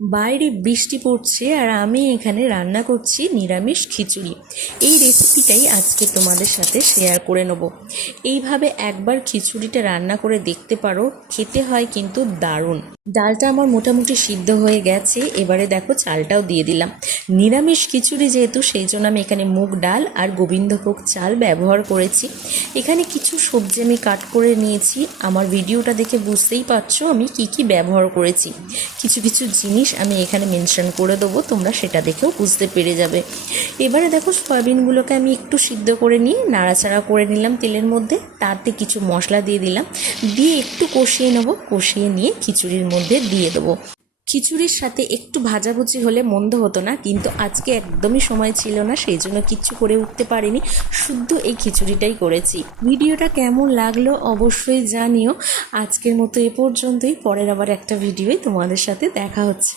বাইরে বৃষ্টি পড়ছে আর আমি এখানে রান্না করছি নিরামিষ খিচুড়ি। এই রেসিপিটাই আজকে তোমাদের সাথে শেয়ার করে নেব। এইভাবে একবার খিচুড়িটা রান্না করে দেখতে পারো, খেতে হয় কিন্তু দারুণ। ডালটা আমার মোটামুটি সিদ্ধ হয়ে গেছে, এবারে দেখো চালটাও দিয়ে দিলাম। নিরামিষ খিচুড়ি যেহেতু, সেই জন্য আমি এখানে মুগ ডাল আর গোবিন্দভোগ চাল ব্যবহার করেছি। এখানে কিছু সবজি আমি কাট করে নিয়েছি, আমার ভিডিওটা দেখে বুঝতেই পারছো আমি কি কি ব্যবহার করেছি। কিছু কিছু জিনিস আমি এখানে মেনশন করে দেবো, তোমরা সেটা দেখেও বুঝতে পেরে যাবে। এবারে দেখো সয়াবিনগুলোকে আমি একটু সিদ্ধ করে নিয়ে নাড়াচাড়া করে নিলাম তেলের মধ্যে, তাতে কিছু মশলা দিয়ে দিলাম, দিয়ে একটু কষিয়ে নেবো। কষিয়ে নিয়ে খিচুড়ির মধ্যে দিয়ে দেবো। খিচুড়ির সাথে একটু ভাজাভুজি হলে মন্দ হতো না, কিন্তু আজকে একদমই সময় ছিল না, সেই জন্য কিচ্ছু করে উঠতে পারিনি, শুদ্ধ এই খিচুড়িটাই করেছি। ভিডিওটা কেমন লাগলো অবশ্যই জানিও। আজকের মতো এ পর্যন্তই, পরের আবার একটা ভিডিওয় তোমাদের সাথে দেখা হচ্ছে।